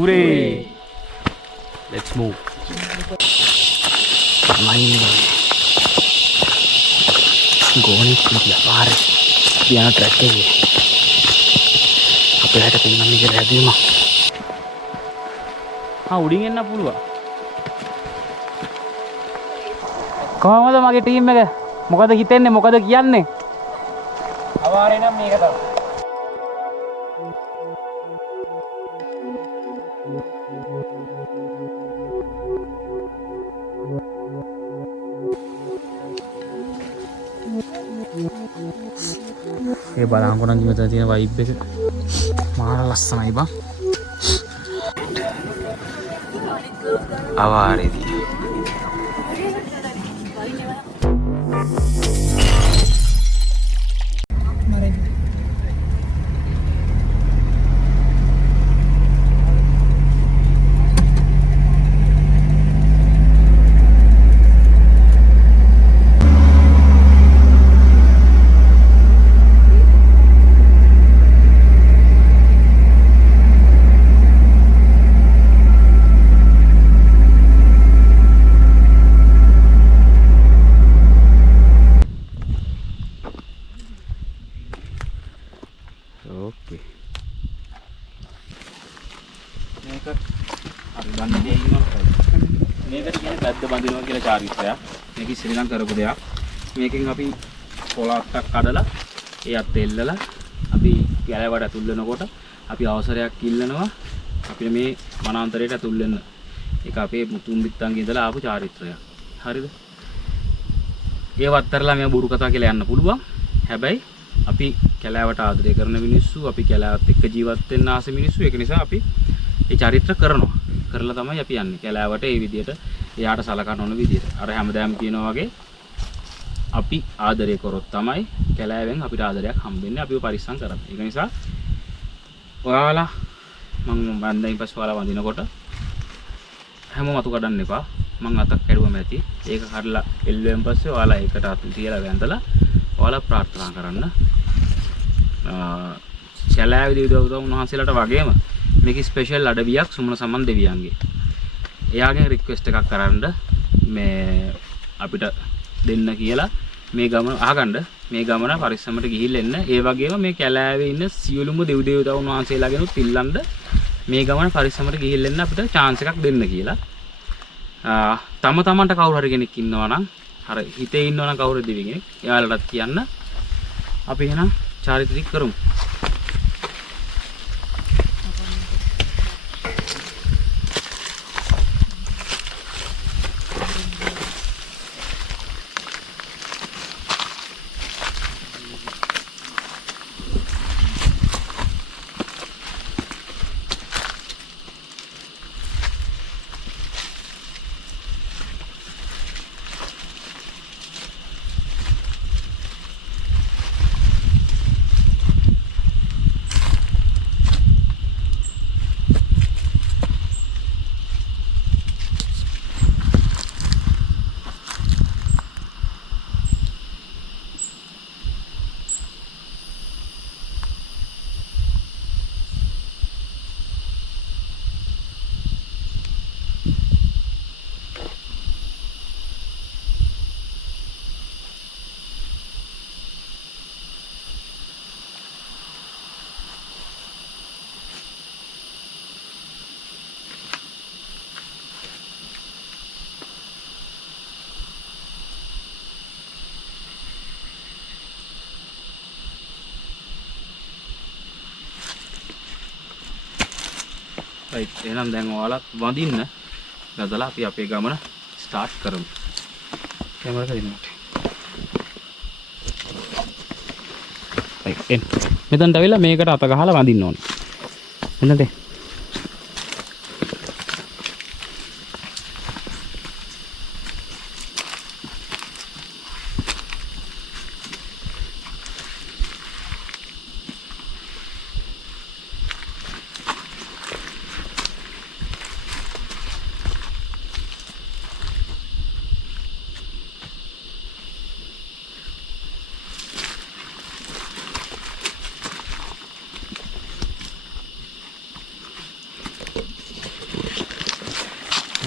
Hooray! Let's move. Going to the bar. We are tracking it. අපේ හැට පෙන්වන්න කියලා හැදුවම. උඩින් එන්න පුළුවන්. කොහමද මගේ ටීම් එක? මොකද හිතෙන්නේ? මොකද කියන්නේ? අවාරේ නම් මේක තමයි. ඒ බලංගොඩන් මෙතන තියෙන වයිබ් එක මාර ලස්සනයි බං. අවාරේදී බඳිනවා කියලා චාරිත්‍රයක්. මේක ඉස්සෙල්ලා කරපු දෙයක්. මේකෙන් අපි පොලක්ක් කඩලා ඒ අත් එල්ලලා අපි ගැලවට ඇතුල් වෙනකොට අපි අවසරයක් ඉල්ලනවා අපිට මේ වනාන්තරයට ඇතුල් වෙන්න. ඒක අපේ මුතුන් බිත්තන්ගේ ඉඳලා ආපු චාරිත්‍රයක්. හරිද? ඒ වත්තරලා මේ බොරු කතා කියලා යන්න පුළුවන්. හැබැයි අපි කැලෑවට ආදරය කරන මිනිස්සු, අපි කැලෑවත් එක්ක ජීවත් වෙන්න ආස මිනිස්සු. ඒක නිසා අපි ඒ චාරිත්‍ර කරනවා. කරලා තමයි අපි යන්නේ කැලෑවට ඒ විදියට එයාට සලකන ඕන විදියට. අර හැමදාම කියනවා වගේ අපි ආදරය කරොත් තමයි කැලෑවෙන් අපිට ආදරයක් හම්බෙන්නේ. අපිව පරිස්සම් කරත්. ඒක නිසා ඔයාලා මම වන්දනින් පස්සේ ඔයාලා වඳිනකොට හැමෝම අතු කඩන්න එපා. මං අතක් කැඩුවම ඇති. ඒක හරලා එල්ලුවෙන් පස්සේ ඔයාලා ඒකට අතු තියලා වැඳලා ඔයාලා ප්‍රාර්ථනා කරන්න. කැලෑවේ දෙවියෝ උන්වහන්සේලාට වගේම මේක ස්පෙෂල් අඩවියක් සුමන සම්මන් දෙවියන්ගේ. එයාගෙන් රික්වෙස්ට් එකක් කරන්න මේ අපිට දෙන්න කියලා මේ ගමන අහගන්න මේ ගමන පරිස්සමට ගිහිල්ලා එන්න. ඒ වගේම මේ කැලෑවේ ඉන්න සියලුම දෙව් දේවතාවුන් වහන්සේලාගෙනුත් ඉල්ලන්න මේ ගමන පරිස්සමට ගිහිල්ලා එන්න අපිට chance එකක් දෙන්න කියලා. තමන්ට කවුරු හරි කෙනෙක් ඉන්නවා නම් අර හිතේ ඉන්නවා නම් කවුරු දෙවි කෙනෙක් එයාලටත් කියන්න. අපි එහෙනම් චාරිත්‍රාක් කරමු. right එහෙනම් දැන් ඔයාලා වඳින්න ගදලා අපි අපේ ගමන ස්ටාර්ට් කරමු. කැමරාව දෙන්නට. right එන්න. මෙතනට අවිලා මේකට අත ගහලා වඳින්න ඕනේ. එන්නට.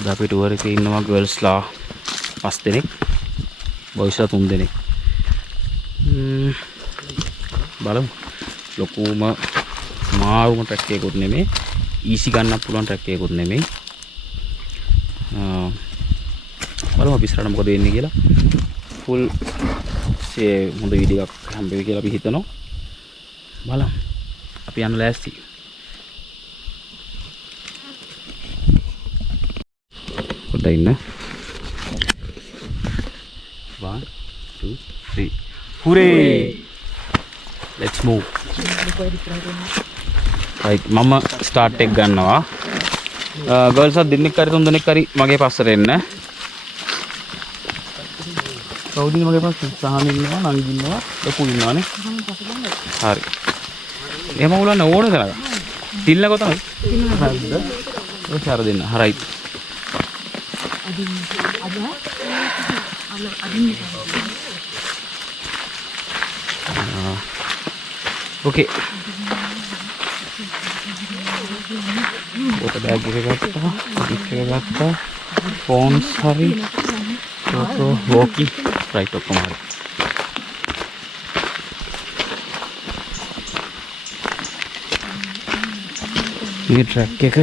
අද අපි ටුවර් එකේ ඉන්නවා ගර්ල්ස්ලා 5 දෙනෙක් බොයිස්ලා 3 දෙනෙක් බලමු ලොකුම මාරුම ට්‍රැක් එකකුත් නෙමෙයි ඊසි ගන්නත් පුළුවන් ට්‍රැක් එකකුත් නෙමෙයි බලමු අපි ඉස්සරහට මොකද වෙන්නේ කියලා ෆුල් හොඳ වීඩියෝ එකක් හම්බ වෙයි කියලා අපි හිතනවා බලමු අපි යන්න ලෑස්ති පොඩ්ඩක් ඉන්න 1 2 3 hooray let's move right මම ස්ටාර්ට් එක ගන්නවා ගර්ල්ස් අත් දෙන්නෙක් හරි තුන් දෙනෙක් හරි මගේ පස්සට එන්න කවුද මගේ පස්සේ සහන ඉන්නවා නංගි ඉන්නවා ලොකු ඉන්නවානේ හරි එහෙම උලන්න ඕනේ තරග තිල්ල කොතනද හරිද ඔය චාර දෙන්න හරයි okay water bag එක ගත්තා stick එක ගත්තා phones හරි photo walkie right ඔක්කොම හරි මේ ට්‍රැක් එක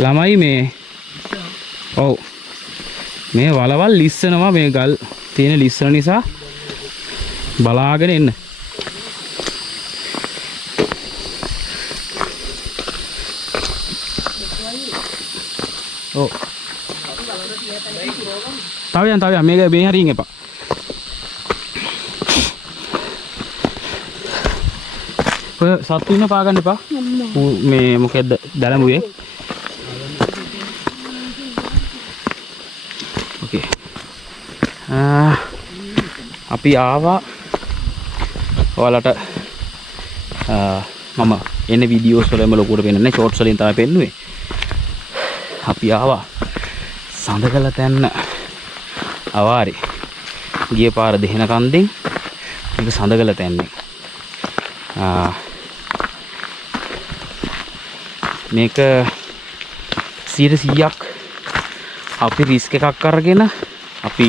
ළමයි මේ ඔව් මේ වලවල් ලිස්සනවා මේ ගල් තියෙන ලිස්සන නිසා බලාගෙන එන්න ඔව් තව යන්න මේක මේ හරියින් එපා ඔය සත්තු ඉන්න පාගන්න එපා මේ මොකෙද්ද දැලඹුවේ ඕකේ අපි ආවා ඔයාලට මම එන්නේ වීඩියෝස් වලම ලොකුට පෙන්නන්නේ ෂෝට්ස් වලින් තමයි පෙන්නුවේ අපි ආවා සඳකල තැන්න අවාරි ගිය පාර දෙහෙන කන්දෙන් මේක සඳකල තැන්නේ මේක 100%ක් අපි රිස්ක් එකක් අරගෙන අපි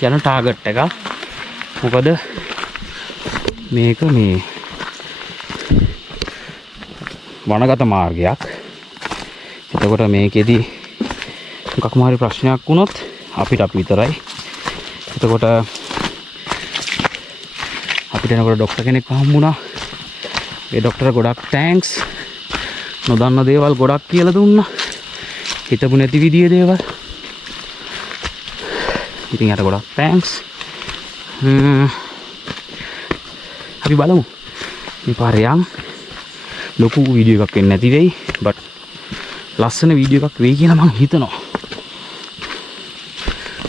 යන ටාගට් එක මොකද මේක මේ වනගත මාර්ගයක් එතකොට මේකෙදි මොකක් මාරි ප්‍රශ්නයක් වුණොත් අපිට අපි විතරයි එතකොට අපිට එනකොට ડોක්ටර් කෙනෙක් හම්බුණා ඒ ડોක්ටර් ගොඩක් තෑන්ක්ස් නොදන්න දේවල් ගොඩක් කියලා දුන්නා හිතපු නැති විදිහේ දේවල් ඉතින් යට ගොඩක් තෑන්ක්ස් අපි බලමු මේ පාරේ යන් ලොකු වීඩියෝ එකක් වෙන්නේ නැති වෙයි බට් ලස්සන වීඩියෝ එකක් වෙයි කියලා මම හිතනවා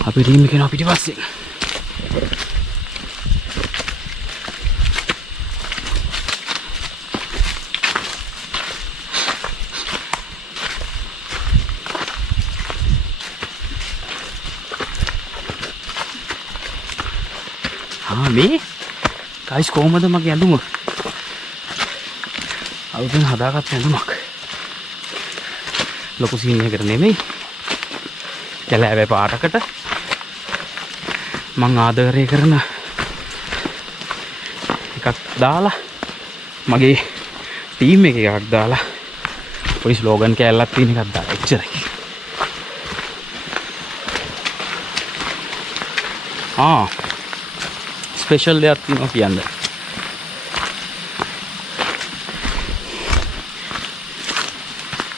අපි ටීම් එකේ යනවා පිටිපස්සේ මේ ගයිස් කොහමද මගේ ඇඳුම අවුෙන් හදාගත්ත ඇඳුමක් ලොකු සීන් එකකට නෙමෙයි කැලෑවේ පාටකට මං ආදරය කරන එකක් දාලා මගේ ටීම් එකක් දාලා පොඩි ස්ලෝගන් කෑල්ලක් තියෙන එකක් දාලා එච්චරයි ස්පෙෂල් දෙයක් තියෙනවා කියන්න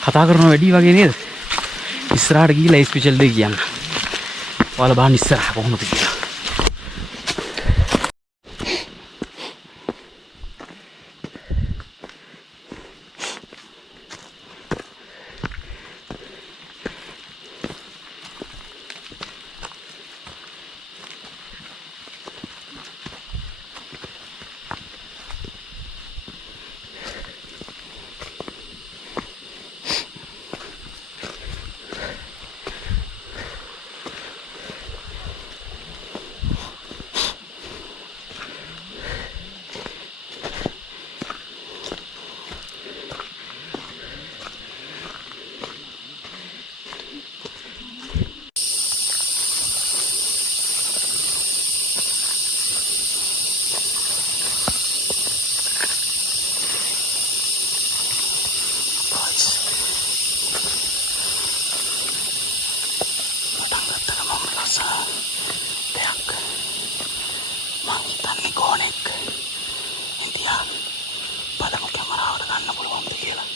කතා කරන වැඩි වගේ නේද ඉස්සරහට ගිහිල්ලා ඒ ස්පෙෂල් දෙයක් කියන්න ඔයාලා බලන්න ඉස්සරහ කොහොමද කියලා හිතන්නේ ගෝනෙක්. ඉතියා බලමු කැමරාවට ගන්න පුළුවන්ද කියලා.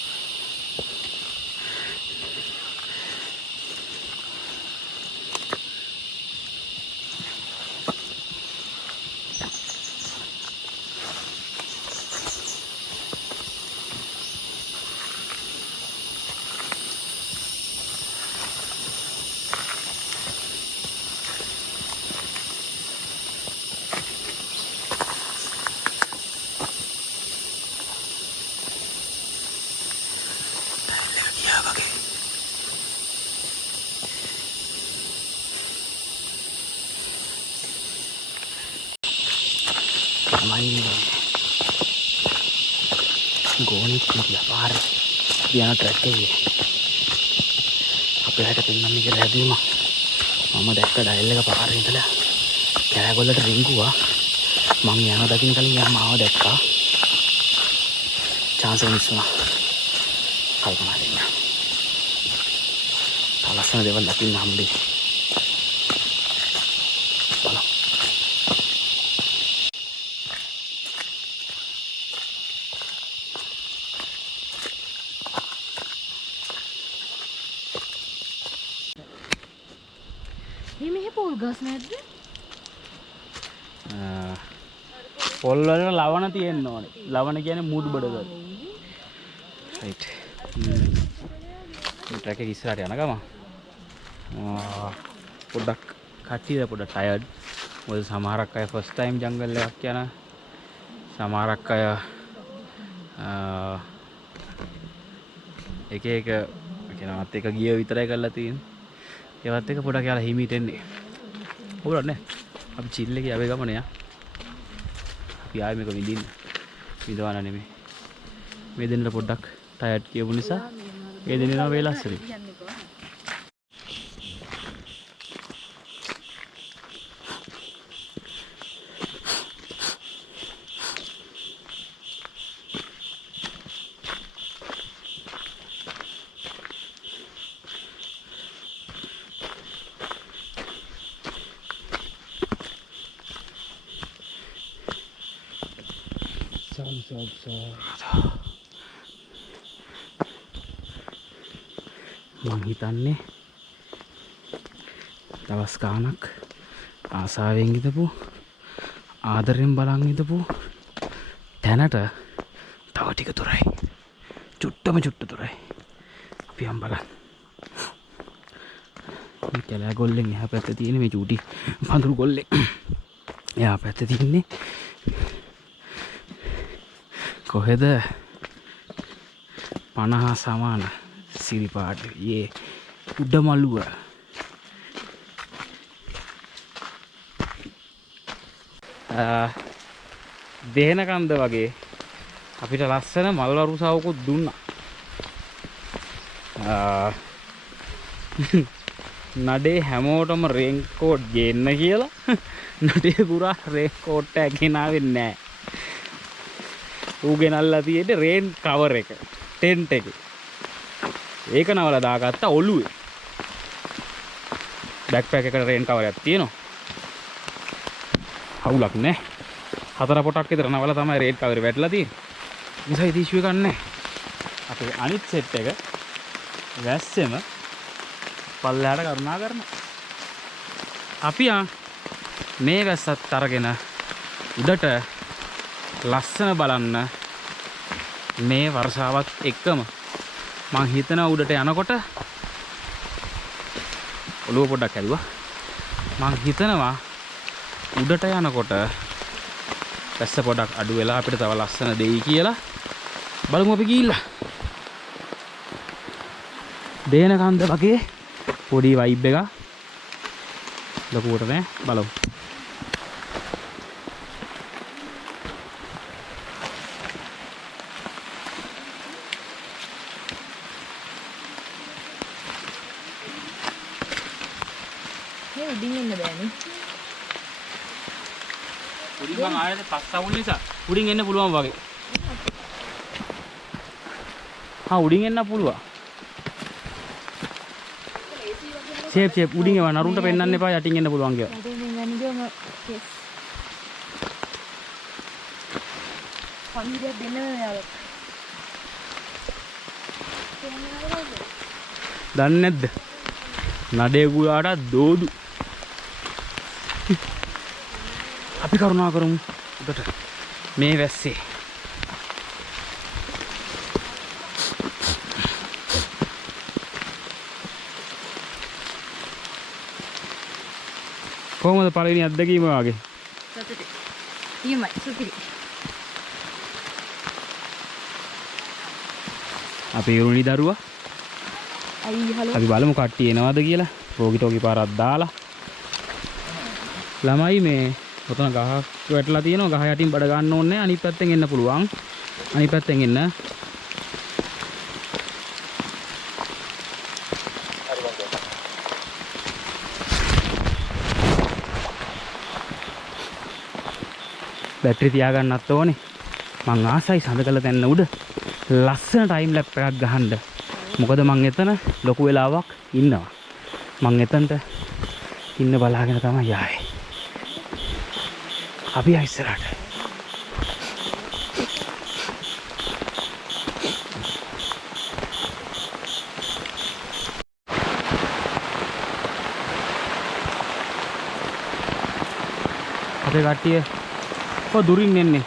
ගෝනෙක් කියලා පාරේ යන ට්‍රැක් එකේ අපේ හැට පෙන්නන්නේ කියලා හැදුවම මම දැක්ක ඩයල් එක පාරේ ඉඳලා කෑගොල්ලට රිංගුවා. මං යන දකින්න කලින් යා මාව දැක්කා. chance එක මිස් වුණා. කල්පනා දෙන්න. තාලස්සන දේවල් දකින්න හම්බෙයි. බලමු. මේ පොල් ගස් නැද්ද? පොල් වල ලවණ තියෙන්න ඕනේ. ලවණ කියන්නේ මූදු බඩගල්. රයිට්. මේ ට්‍රැක් එක ඉස්සරහට යන ගම. පොඩ්ඩක් කට්ටියද පොඩ්ඩක් ටයර්ඩ්. මොකද සමහරක් අය ෆස්ට් ටයිම් ජංගල් එකක් යන. සමහරක් අය එක කියනවත් එක ගිය විතරයි කරලා තියෙන්නේ. ඒවත් එක පොඩක් යාලා හිමීට එන්නේ. හොරක් නෑ. අපි චිල් එකේ යවේ ගමන යා. අපි ආයේ මේක විඳින්න. විඳවන්න නෙමෙයි. මේ දෙන්නට පොඩ්ඩක් ටයර්ඩ් කියපු නිසා මේ දෙන්නා වේලස්සරි. මං හිතන්නේ දවස් ගානක් ආසාවෙන් ඉඳපු ආදරෙන් බලන් ඉඳපු තැනට තව ටික දුරයි. චුට්ටම චුට්ට දුරයි. අපි යම් බලන්න. මේ කැලෑ ගොල්ලෙන් එහා පැත්තේ තියෙන මේ චූටි පඳුරු ගොල්ලෙන් එහා පැත්තේ තින්නේ කොහෙද 50 සමාන සිරිපාට යේ උඩමළුව. දෙහෙන කන්ද වගේ අපිට ලස්සන මල් වරුසාවකුත් දුන්නා. නඩේ හැමෝටම රේන්කෝට් ගේන්න කියලා නඩේ පුරා රේන්කෝට් එක ගෙනාවෙන්නේ නැහැ. ඌ ගෙනල්ලා තියෙන්නේ රේන් කවර් එක ටෙන්ට් එක. ඒක නවලා දාගත්ත ඔළුවේ. බෑක්පැක් එකට රේන් කවර් එකක් තියෙනවා. හවුලක් නැහැ. 4 පොටක් විතර නවලා තමයි රේන් කවර් වැටලා තියෙන්නේ. නිසා ඉතින් ඉෂුව එකක් නැහැ. අපේ අනිත් සෙට් එක වැස්සෙම පල්ලෙහාට කරුණා කරනවා. අපි මේ වැස්සත් අරගෙන උඩට ලස්සන බලන්න මේ වර්ෂාවත් එක්කම මං හිතනවා උඩට යනකොට ඔළුව පොඩ්ඩක් ඇදුවා. මං හිතනවා උඩට යනකොට වැස්ස පොඩක් අඩු වෙලා අපිට තව ලස්සන දෙයි කියලා. බලමු අපි ගිහිල්ලා. දේන කන්ද වගේ පොඩි වයිබ් එකක් ලොකුවට නෑ. බලමු. මේ උඩින් එන්න බෑනේ. උඩින් මං ආයෙත් පස් අවුල් නිසා උඩින් එන්න පුළුවන් වගේ. උඩින් එන්න පුළුවන්. ෂේප් උඩින් ඒවා නරුන්ට පෙන්නන්න එපා. යටින් එන්න පුළුවන් කියලා. පණිවිඩයක් දෙන්න යාළුවා. දන්නේ නැද්ද? නඩේ ගුලාට දෝදු. අපි කරුණා කරමු උඩට මේ වැස්සේ. කොහොමද පළවෙනි අත්දැකීම වාගේ? සතුටුයි. ඊමයි සුපිරි. අපේ ඉරුණි දරුවා අයියෝ අපි බලමු කට්ටිය එනවද කියලා. රෝගිටෝගේ පාරක් දාලා ළමයි මේ ඔතන ගහක් වැටලා තියෙනවා. ගහ යටින් බඩ ගන්න ඕනේ නැහැ. අනිත් පැත්තෙන් එන්න පුළුවන්. අනිත් පැත්තෙන් එන්න. බැටරි තියාගන්නත් ඕනේ. මං ආසයි සඳකල තැන්න උඩ ලස්සන ටයිම් ලැප් එකක් ගහන්න. මොකද මං එතන ලොකු වෙලාවක් ඉන්නවා. මං එතනට ඉන්න බලාගෙන තමයි ආවේ. අපි ඉස්සරහට. අපේ කට්ටිය දුරින් එන්නේ.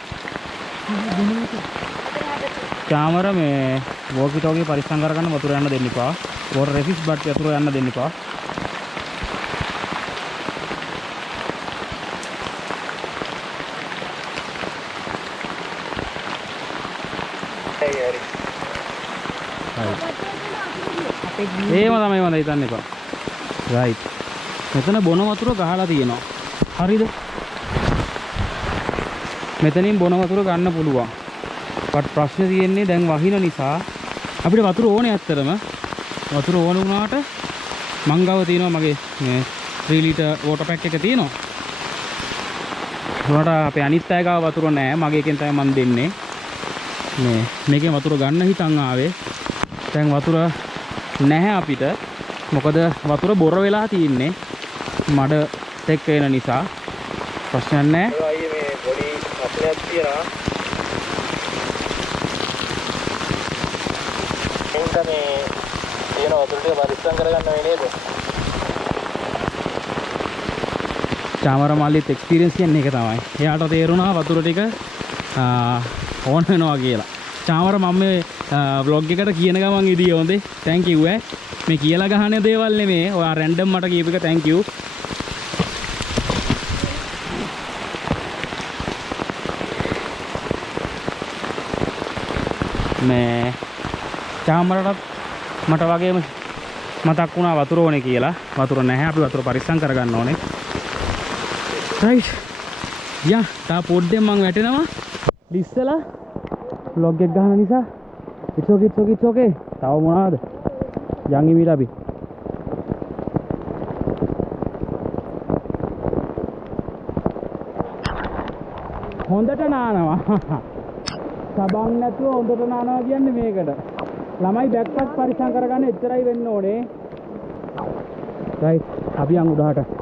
කැමර මේ වෝකි ටෝකි පරිස්සම් කරගන්න වතුර යන්න දෙන්න එපා. වෝටර් රෙසිස්ට් බට් වතුර යන්න දෙන්න එපා. ඒම තමයි මම හිතන්නේ එපා. රයිට්. මෙතන බොන වතුර ගහලා තියෙනවා. හරිද? මෙතනින් බොන වතුර ගන්න පුළුවන්. බට් ප්‍රශ්නේ තියෙන්නේ දැන් වහින නිසා අපිට වතුර ඕනේ ඇත්තටම. වතුර ඕන වුණාට මං ගාව තියෙනවා මගේ මේ 3 ලීටර් වෝටර් පැක් එක තියෙනවා. උනාට අපේ අනිත් අය ගාව වතුර නැහැ. මගේ එකෙන් තමයි මං දෙන්නේ. මේකෙන් වතුර ගන්න හිතන් ආවේ. දැන් වතුර නැහැ අපිට. මොකද වතුර බොර වෙලා තියෙන්නේ. මඩ ටෙක් වෙන නිසා. ප්‍රශ්නයක් නැහැ. චාමර මල්ලිත් එක්ස්පීරියන්ස් කියන්නේ ඒක තමයි. එයාට තේරුණා වතුර ටික ඕන් වෙනවා කියලා. චාමර මම මේ vlog එකට කියන ගමන් ඉදී හොඳේ. thank you ඈ. මේ කියලා ගහන දේවල් නෙමේ. ඔයා රැන්ඩම් මට කියප එක thank you. මේ චාමරටත් මට වගේම මතක් වුණා වතුර ඕනේ කියලා. වතුර නැහැ. අපි වතුර පරිස්සම් කරගන්න ඕනේ. රයිට්. යා තා පොඩ්ඩෙන් මං වැටෙනවා. ඉස්සලා vlog එක ගන්න නිසා it's okay. තව මොනවද? යන් ඉමීට අපි. හොඳට නානවා. සබන් නැතුව හොඳට නානවා කියන්නේ මේකට. ළමයි බෑග්පැක් පරිස්සම් කරගන්න එච්චරයි වෙන්න ඕනේ. රයිට්. අපි යන් උඩහට.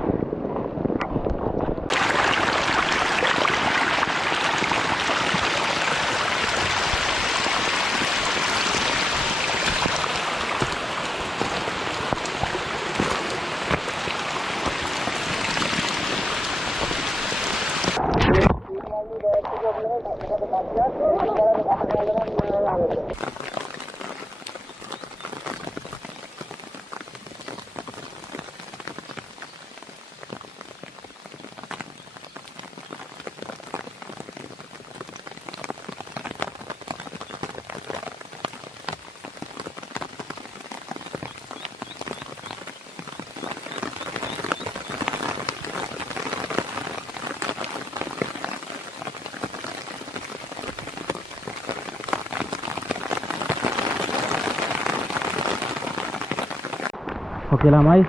ඔකේ ළමයි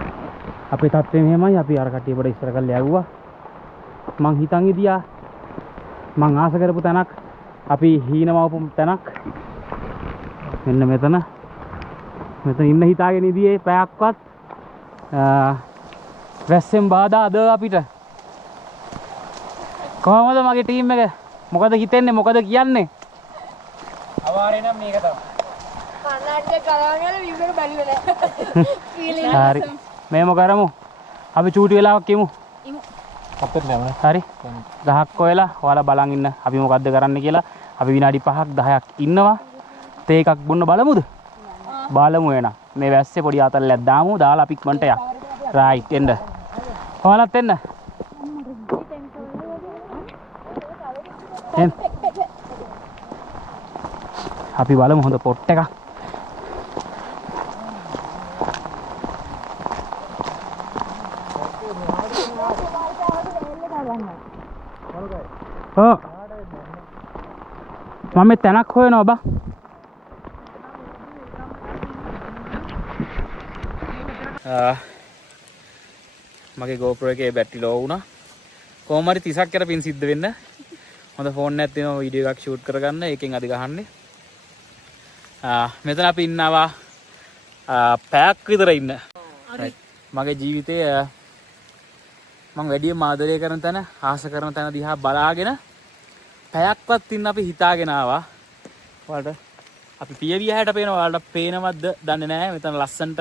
අපේ තත්ත්වය මෙහෙමයි. අපි අර කට්ටිය පොඩ ඉස්සර කරලා යවුවා. මං හිතන් ඉදියා මං ආස කරපු තැනක් අපි හීනමවපු තැනක් මෙන්න මෙතන ඉන්න හිතාගෙන ඉදියේ පැයක්වත් වැස්සෙන් බාධා අද අපිට. කොහොමද මගේ ටීම් එක? මොකද හිතෙන්නේ? මොකද කියන්නේ? අවාරේ නම් මේක තමයි. කන්නාඩිය ගලවගෙන වීවර බැලුවේ නැහැ. ෆීලිං හරි. මේම කරමු. අපි චූටි වෙලාවක් කියමු. ඉමු. අපිට නෑ. හරි. ගහක් හොයලා ඔයාලා බලන් ඉන්න. අපි මොකද්ද කරන්න කියලා. අපි විනාඩි 5ක් 10ක් ඉන්නවා. තේ එකක් බොන්න බලමුද? බලමු එන. මේ වැස්සේ පොඩි ආතල්ලයක් දාමු. දාලා අපි ඉක්මනට යක්. රයිට් එන්න. ඔයාලත් එන්න. එන්න. අපි බලමු හොඳ පොට් එකක්. ඔව්. මම මේ තැනක් හොයනවා බා. මගේ GoPro එකේ බැටරි ලෝ වුණා. කොහොම හරි 30ක් කර පින් සිද්ධ වෙන්න. හොඳ ෆෝන් එකක් තියෙනවා වීඩියෝ එකක් ෂූට් කරගන්න. ඒකෙන් අද ගහන්නේ. මෙතන අපි ඉන්නවා පැයක් විතර ඉන්න. මගේ ජීවිතේ මම වැඩිම ආදරය කරන තැන, ආස කරන තැන දිහා බලාගෙන පැයක්වත් ඉන්න අපි හිතාගෙන ආවා. ඔයාලට අපි පියවිය හැට පේනවා. ඔයාලට පේනවද දන්නේ නැහැ. මෙතන ලස්සන්ට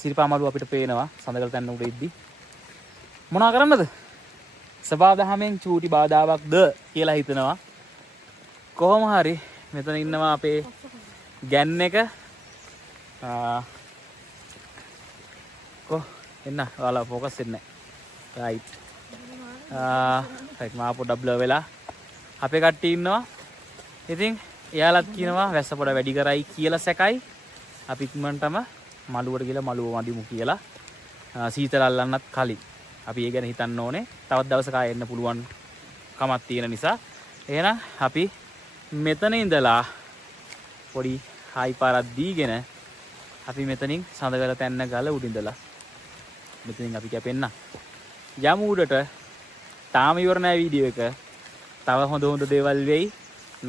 සිරිපාමලු අපිට පේනවා. සඳකල තැන්න උඩ ඉද්දි. මොනවා කරන්නද? සබාව දහමෙන් චූටි බාධාවක්ද කියලා හිතනවා. කොහොම හරි මෙතන ඉන්නවා අපේ ගැන් එක. එන්න ඔයාලා ફોකස් වෙන්නේ නැහැ. රයිට්. රයිට් මා පොඩ්ඩක් බ්ලර් වෙලා අපේ කට්ටිය ඉන්නවා. ඉතින් එයාලත් කියනවා වැස්ස පොඩ වැඩි කරයි කියලා සැකයි. අපි ඉක්මනටම මළුවට ගිහලා මළුව වඳිමු කියලා. සීතල අල්ලන්නත් කලින් අපි ඒ ගැන හිතන්න ඕනේ. තවත් දවසක ආයෙ එන්න පුළුවන් කමක් තියෙන නිසා. එහෙනම් අපි මෙතන ඉඳලා පොඩි හායි පාරක් දීගෙන අපි මෙතනින් සඳගල තැන්න ගල උඩින්දලා මෙතනින් අපි කැපෙන්න. යමු උඩට. තාම ඉවර නෑ වීඩියෝ එක. තව හොඳ හොඳ දේවල් වෙයි.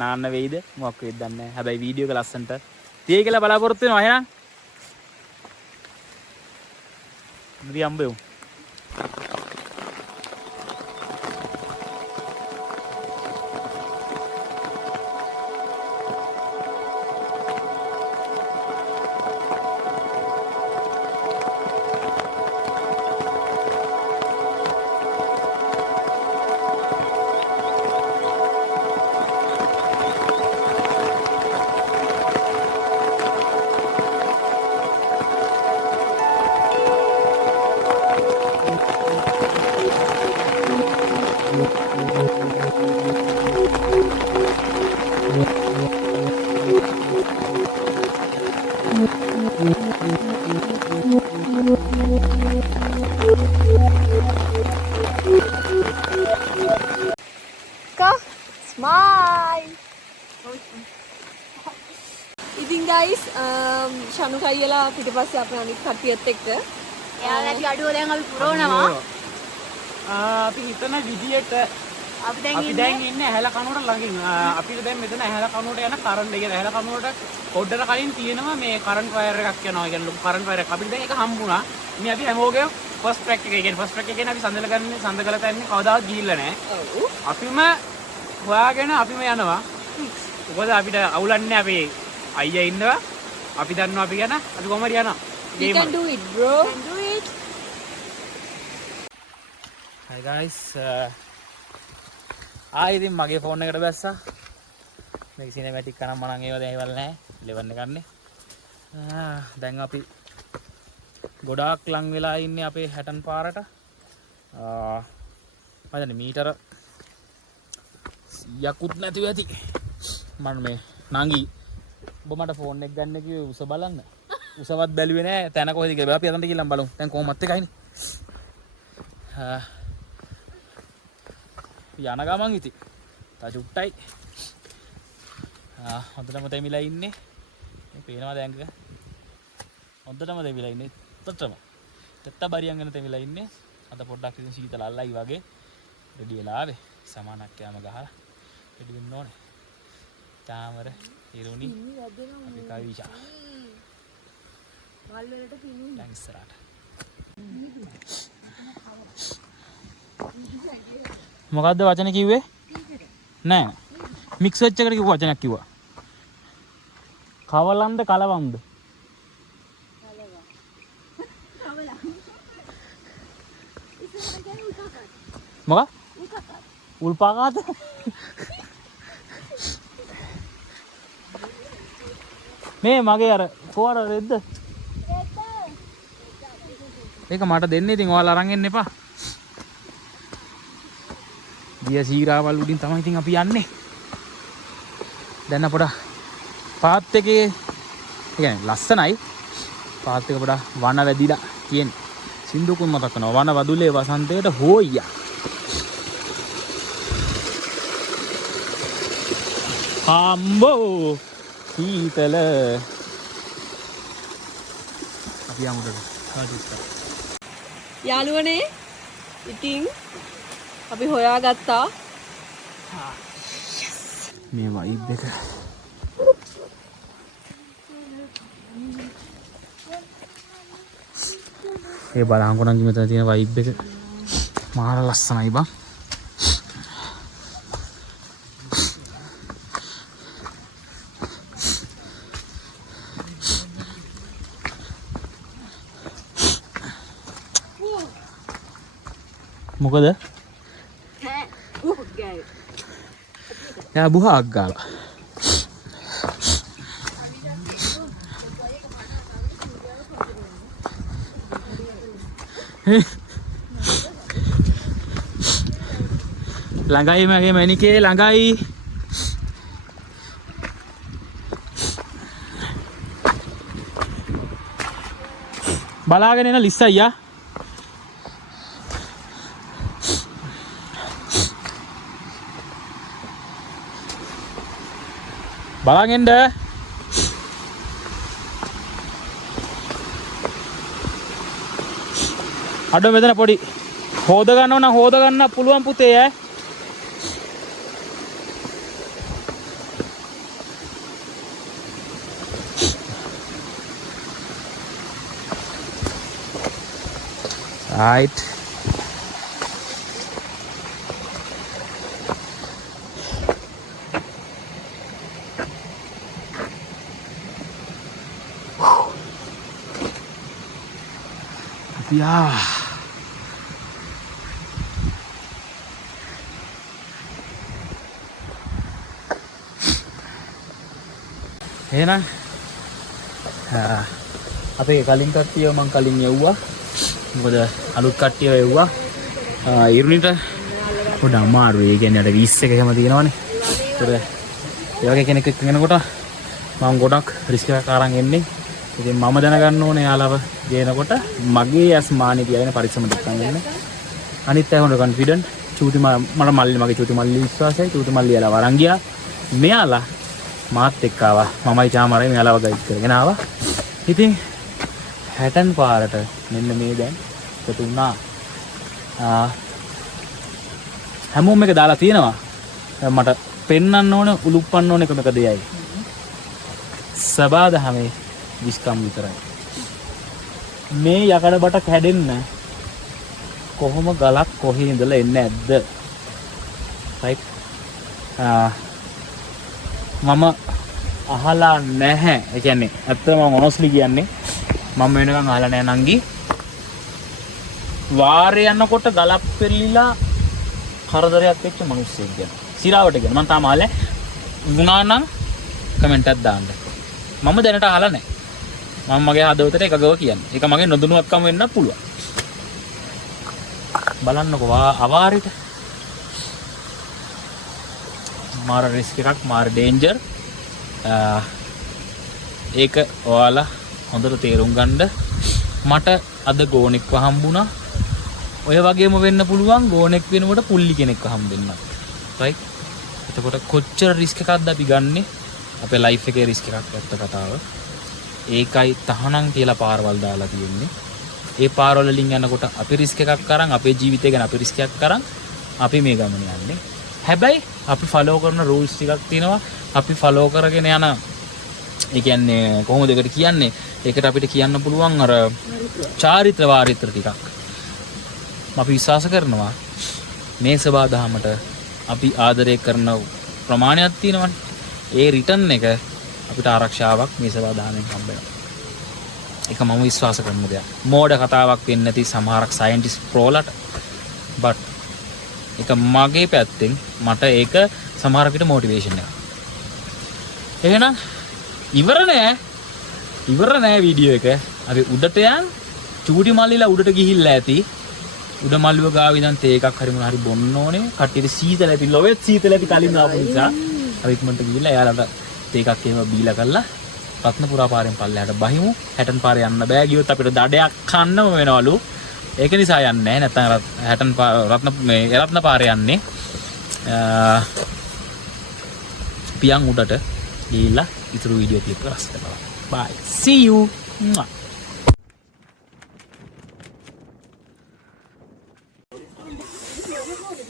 නාන්න වෙයිද මොකක් වෙයිද දන්නේ නැහැ. හැබැයි වීඩියෝ එක ලස්සනට තියෙයි කියලා බලාපොරොත්තු වෙනවා. එහෙනම් අපි අම්බෙමු. ඉතින් guys ශනුක අයියලා පිටිපස්සේ අපේ අනිත් කට්ටියත් එක්ක එයාලගේ අඩුව දැන් අපි පුරවනවා. අපි හිතන විදියට අපි දැන් ඉන්නේ ඇහැල කනුවට ළඟින්. අපිට දැන් මෙතන ඇහැල කනුවට යන කරන්ට් එක. ඇහැල කනුවට පොඩ්ඩට කලින් තියෙනවා මේ කරන්ට් වයර් එකක් යනවා. ඒ කියන්නේ ලොකු කරන්ට් වයර් එකක්. අපිට දැන් ඒක හම්බුණා. මේ අපි හැමෝගෙම ෆස්ට් ට්‍රැක් එක. ඒ කියන්නේ ෆස්ට් ට්‍රැක් එක කියන්නේ අපි සඳකල තැන්නේ කවදාවත් ගිහිල්ලා නැහැ. ඔව්. අපිම හොයාගෙන අපිම යනවා. මොකද අපිට අවුලන්නේ අපේ අයියා ඉන්නවා. අපි දන්නවා අපි යන. අපි කොහමද යනවා? You can do it bro. You can do it. Hi guys. ඉතින් මගේ ෆෝන් එකට බැස්සා. මේක සිනමැටික් කනම් මනම් ඒව දැන් ඉවල් නැහැ. 11 එකන්නේ. දැන් අපි ගොඩාක් ලං වෙලා ඉන්නේ අපේ හැටන් පාරට. මම මීටර 100කුත් නැතිව ඇති. මම මේ නංගි ඔබ මට ෆෝන් එක ගන්න කිව්වේ උස බලන්න. උසවත් බැලුවේ නෑ තැන කොහෙද කියලා. අපි අතන්ට ගිහලා බලමු. දැන් කොහොමත් එකයිනේ. යන ගමන් ඉතින් තා චුට්ටයි. හොඳටම තෙමිලා ඉන්නේ. මේ පේනවා දැන් එක. හොඳටම තෙමිලා ඉන්නේ. තොටම. තත්ත බරියංගන තෙමිලා ඉන්නේ. අද පොඩ්ඩක් ඉතින් සීතල අල්ලයි වගේ. රෙඩි වෙලා ආවේ. සමානක් යාම ගහලා රෙඩි වෙන්න ඕනේ. තාමර ඉරුණි අපි කවිෂා මල් වලට පිනුනේ දැන් ඉස්සරහට මොකද්ද වචන කිව්වේ නෑ මික්ස් වෙච්ච එකට කිව්ව වචනයක් කිව්වා කවලන්ද කලවම්ද? මොකක්? උල්පාකාත. මේ මගේ අර කොහර රෙද්ද? ඒක මට දෙන්න ඉතින් ඔයාලා අරන් එන්න එපා. දිය සීරාවල් උඩින් තමයි ඉතින් අපි යන්නේ. දැන් අපොඩ පාත් එකේ කියන්නේ ලස්සනයි. පාත් එක පොඩ වන වැදිලා තියෙන්නේ. සින්දුකුන් මතක් කරනවා වන වදුලේ වසන්තයට හොයියා. අම්බෝ සීතල. අපි යමුද? යාළුවනේ ඉතින් අපි හොයාගත්තා මේ වයිබ් එක. ඒ බලංගොනන් මෙතන තියෙන වයිබ් එක මාර ලස්සනයි බං. මොකද? යා බුහාක් ගාලා. ළඟයි මගේ මැනිකේ ළඟයි. බලාගෙන එන ලිස් අයියා. බලාගෙන්ද අඩ මෙතන පොඩි හොද ගන්නව නම් හොද ගන්න පුළුවන් පුතේ ඈ. right. යා එහෙනම් අපේ කලින් කට්ටියව මං කලින් යවුවා. මොකද අලුත් කට්ටියව යවුවා. ඉරුණිට පොඩ අමාරුයි. ඒ කියන්නේ අර 20 එක එහෙම තියෙනවනේ. ඒතර ඒ වගේ කෙනෙක් එක්ක යනකොට මම ගොඩක් රිස්ක් එකක් අරන් එන්නේ. ඉතින් මම දැනගන්න ඕනේ යාළුව ගේනකොට මගේ ඇස් මානේ තියාගෙන පරිස්සමට එක්කන් ඉන්න. අනිත් අය හොඳ කොන්ෆිඩන්ට්. චූටි මට මල්ලි මගේ චූටි මල්ලි විශ්වාසයි. චූටි මල්ලි යාළුව අරන් ගියා. මෙයාලා මාත් එක්ක ආවා. මමයි චාමරයි මෙයාලව ගයිඩ් කරගෙන ආවා. ඉතින් හැටන් පාරට මෙන්න මේ දැන් තුනා හැමෝම එක දාලා තියෙනවා. මට පෙන්වන්න ඕන උලුප්පන්න ඕන එකම එක දෙයයි. සබාදහමේ විස්කම් විතරයි. මේ යකඩ බට කැඩෙන්න කොහොම ගලක් කොහේ ඉඳලා එන්නේ නැද්ද? රයිට්. මම අහලා නැහැ. ඒ කියන්නේ ඇත්තම මම ඔනස්ලි කියන්නේ මම වෙනකන් අහලා නැහැ නංගි. වාරේ යනකොට ගලක් පෙරලිලා කරදරයක් වෙච්ච මිනිස්සෙක් ගැන. සිරාවට ගැන මම තාම අහලා වුණා නම් කමෙන්ට් එකක් දාන්න. මම දැනට අහලා නැහැ. මම මගේ හදවතට එකගව කියන්නේ. ඒක මගේ නොදැනුවත්කම වෙන්න පුළුවන්. බලන්නකෝ අවාරිට. මාර රිස්ක් එකක්, මාර ඩේන්ජර්. ඒක ඔයාලා හොඳට තේරුම් ගන්න. මට අද ගෝනෙක්ව හම්බුණා. ඔය වගේම වෙන්න පුළුවන් ගෝනෙක් වෙනකොට පුල්ලි කෙනෙක්ව හම්බෙන්නත්. රයිට්. එතකොට කොච්චර රිස්ක් එකක්ද අපි ගන්නෙ? අපේ ලයිෆ් එකේ රිස්ක් එකක් ඇත්ත කතාව. ඒකයි තහනම් කියලා පාරවල් දාලා තියෙන්නේ. ඒ පාරවල වලින් යනකොට අපි රිස්ක් එකක් අරන් අපේ ජීවිතය ගැන අපි රිස්ක් එකක් අරන් අපි මේ ගමන යන්නේ. හැබැයි අපි ෆලෝ කරන රූල්ස් ටිකක් තියෙනවා. අපි ෆලෝ කරගෙන යන ඒ කියන්නේ කොහොමද ඒකට කියන්නේ? ඒකට අපිට කියන්න පුළුවන් අර චාරිත්‍ර වාරිත්‍ර ටිකක්. අපි විශ්වාස කරනවා මේ සබාදහමට අපි ආදරය කරන ප්‍රමාණයක් තියෙනවනේ. ඒ රිටර්න් එක අපිට ආරක්ෂාවක් මේ සදාදානෙන් හම්බ වෙනවා. ඒක මම විශ්වාස කරන දෙයක්. මෝඩ කතාවක් වෙන්නේ නැති සමහරක් සයන්ටිස්ට් ප්‍රෝලට but ඒක මගේ පැත්තෙන් මට ඒක සමහර විට මොටිවේෂන් එකක්. එහෙනම් ඉවර නෑ වීඩියෝ එක. අපි උඩට යන් චූටි මල්ලිලා උඩට ගිහිල්ලා ඇති. උඩ මල්ලුව ගාව ඉඳන් තේ එකක් හරි මොන හරි බොන්න ඕනේ. කට්ටියට සීතල ඇති. ලොවෙත් සීතල ඇති කලින් ආපු නිසා. අපි ඉක්මනට ගිහිල්ලා එයාලට තේ එකක් එහෙම බීලා කරලා රත්නපුරා පාරෙන් පල්ලෙහාට බහිමු. හැටන් පාරේ යන්න බෑ. ගියොත් අපිට දඩයක් කන්නම වෙනවලු. ඒක නිසා යන්නේ නැහැ. නැත්නම් හැටන් රත්න පාරේ යන්නේ. පියන් උඩට ගිහිල්ලා ඉතුරු වීඩියෝ ටික රසට බලන්න. bye see you.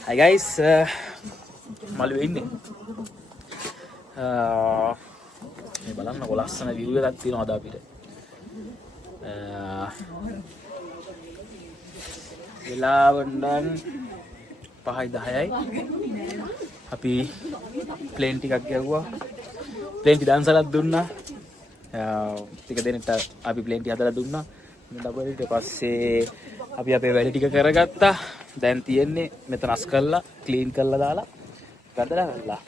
hi guys මළුවේ ඉන්නේ. මේ බලන්න ලස්සන view එකක් තියෙනවා අද අපිට. වෙලාව නම් 5:10යි. අපි ප්ලේන් ටිකක් ගැව්වා. ප්ලේන් ටි ඩාන්සරක් දුන්නා. ටික දෙනෙක්ට අපි ප්ලේන් ටි හදලා දුන්නා. ඩබල් ඊට පස්සේ අපි අපේ වැඩ ටික කරගත්තා. දැන් තියෙන්නේ මෙතන අස් කරලා ක්ලීන් කරලා දාලා ගඳලා කරලා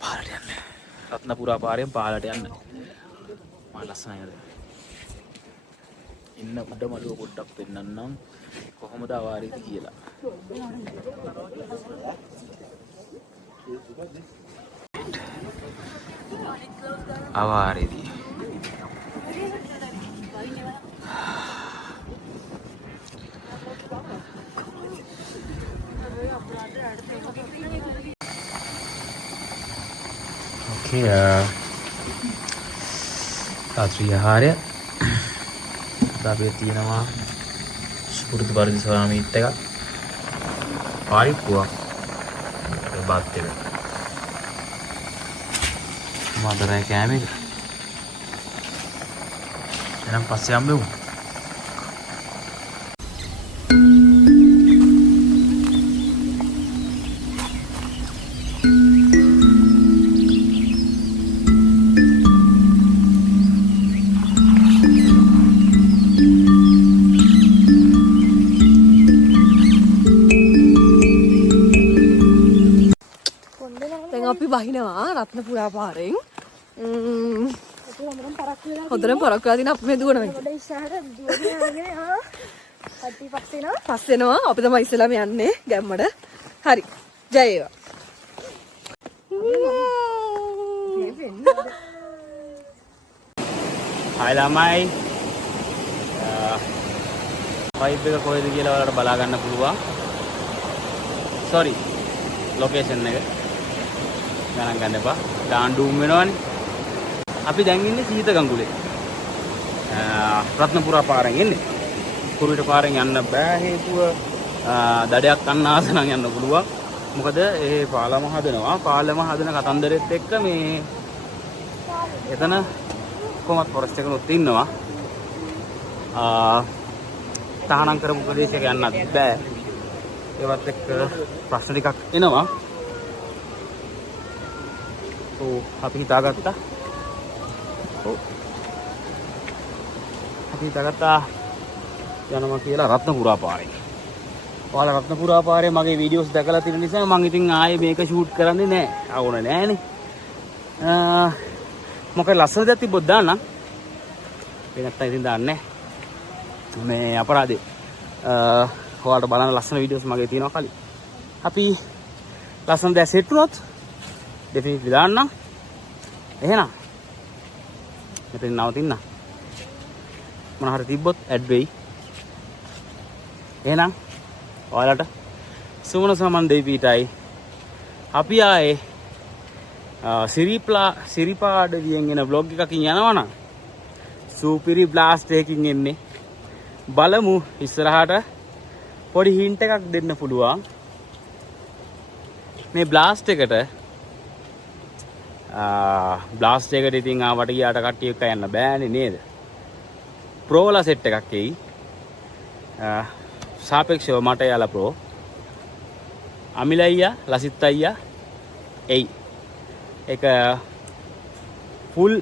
පාරට යන්න. රත්නපුරා පාරෙන් පාලට යන්න. මා ලස්සනයි නේද? ඉන්න උඩ මළුව පොඩ්ඩක් පෙන්නන්නම් කොහොමද අවාරේද කියලා. අවාරේදී okay රාත්‍රී ආහාරය අපේ තියෙනවා පුරුදු පරිදි සෝයා මීට් එකක් පාරිප්පුවක් බත් එක මදරේ කෑම එක එහෙනම් පස්සේ යම්බෙමු. අපි බහිනවා රත්නපුරා පාරෙන්. හොඳටම පරක් වෙලා දින අපි මේ දුවනවා. පොඩ ඉස්සරහට දුවන්නේ ආ. පස්සේ එනවා. අපි තමයි ඉස්සෙල්ලාම යන්නේ ගැම්මඩ. හරි. ජය වේවා. හායි ළමයි. වයිබ් එක කොහෙද කියලා ඔයාලට බලා ගන්න පුළුවන්. sorry. ලොකේෂන් එක ගණන් ගන්න එපා. ඩාන් ඩූම් වෙනවනේ. අපි දැන් ඉන්නේ සීත ගඟුලේ. රත්නපුරා පාරෙන් එන්නේ. කුරුවිට පාරෙන් යන්න බෑ හේතුව දඩයක් කන්න ආස නම් යන්න පුළුවන්. මොකද ඒ පාලම හදනවා. පාලම හදන කතන්දරෙත් එක්ක මේ එතන කොහොමත් ෆොරස්ට් එකනොත් ඉන්නවා. තහනම් කරපු ප්‍රදේශයක යන්නත් බෑ. ඒවත් එක්ක ප්‍රශ්න ටිකක් එනවා. අපි හිතාගත්තා. අපි හිතාගත්තා යනවා කියලා රත්නපුරා පාරේ. ඔයාලා රත්නපුරා පාරේ මගේ වීඩියෝස් දැකලා තියෙන නිසා මම ඉතින් ආයේ මේක ෂූට් කරන්නේ නැහැ. ඕන නැහැනේ. මොකද ලස්සන දෙයක් තිබ්බොත් දාන්න. ඒ නැත්තම් ඉතින් දාන්නේ මේ අපරාධේ. ඔයාලට බලන්න ලස්සන වීඩියෝස් මගේ තියෙනවා කලින්. අපි ලස්සන දෙයක් සෙට් වුණොත් definitely දාන්න. එහෙනම් මෙතන නවතින්න. මොන හරි තිබ්බොත් ඇඩ් වෙයි. එහෙනම් ඔයාලට සුමන සමන්දේ පීටයි. අපි ආයේ සිරිපාඩවියෙන් එන vlog එකකින් යනවනම් සූපිරි බ්ලාස්ට් එකකින් එන්නේ. බලමු ඉස්සරහට පොඩි හින්ට් එකක් දෙන්න පුළුවන්. මේ බ්ලාස්ට් එකට බ්ලාස්ට් එකට ඉතින් ආවට ගියාට කට්ටිය එක්ක යන්න බෑනේ නේද? ප්‍රෝලා සෙට් එකක් එයි. සාපේක්ෂව මට යාලා ප්‍රෝ. අමිල අයියා, ලසිත් අයියා එයි. ඒක full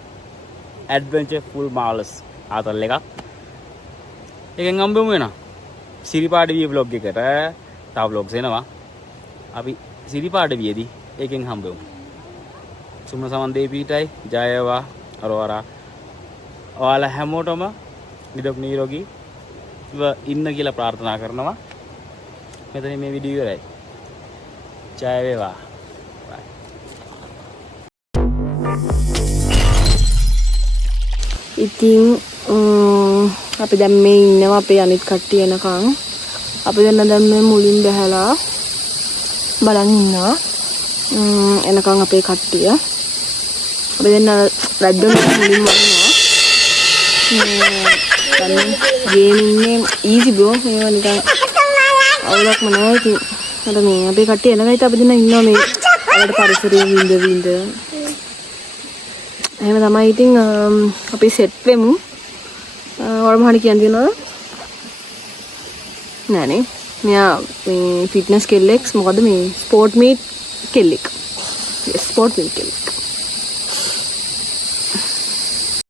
adventure full marvelous ආතල් එකක්. එකෙන් හම්බෙමු වෙනවා. සිරිපාඩවිය vlog එකට තව vlogs එනවා. අපි සිරිපාඩවියේදී එකෙන් හම්බෙමු. සුමන සමන්දේ පීටයි ජයවා අරවරා. ඔයාලා හැමෝටම නිරෝගී නිරෝගීව ඉන්න කියලා ප්‍රාර්ථනා කරනවා. මෙතන මේ වීඩියෝ ඉවරයි. ජය වේවා. ඉතින් අපි දැන් මේ ඉන්නවා අපේ අනිත් කට්ටිය එනකන්. අපි දැන් මේ මුලින් බහැලා බලන් ඉන්නවා. එනකන් අපේ කට්ටිය. අපි දැන් රැඩ්ඩොන් මුලින් වදිනවා. දැන් ගේමින්නේ ඊසි බ්‍රෝ. මේවා නිකන් අවුලක්ම නෑ. ඉතින් අර මේ අපේ කට්ටිය එනගයිත් අපි දැන් ඉන්නවා මේ අපේ පරිසරයේ විඳ එහෙම තමයි. ඉතින් අපි සෙට් වෙමු. ඔයාලම හරි කියන්න දෙනවා නෑනේ. මෙයා මේ ෆිට්නස් කෙල්ලෙක්. මොකද මේ ස්පෝර්ට් මීට් කෙල්ලෙක්. ස්පෝර්ට් මීට් කෙල්ලෙක්.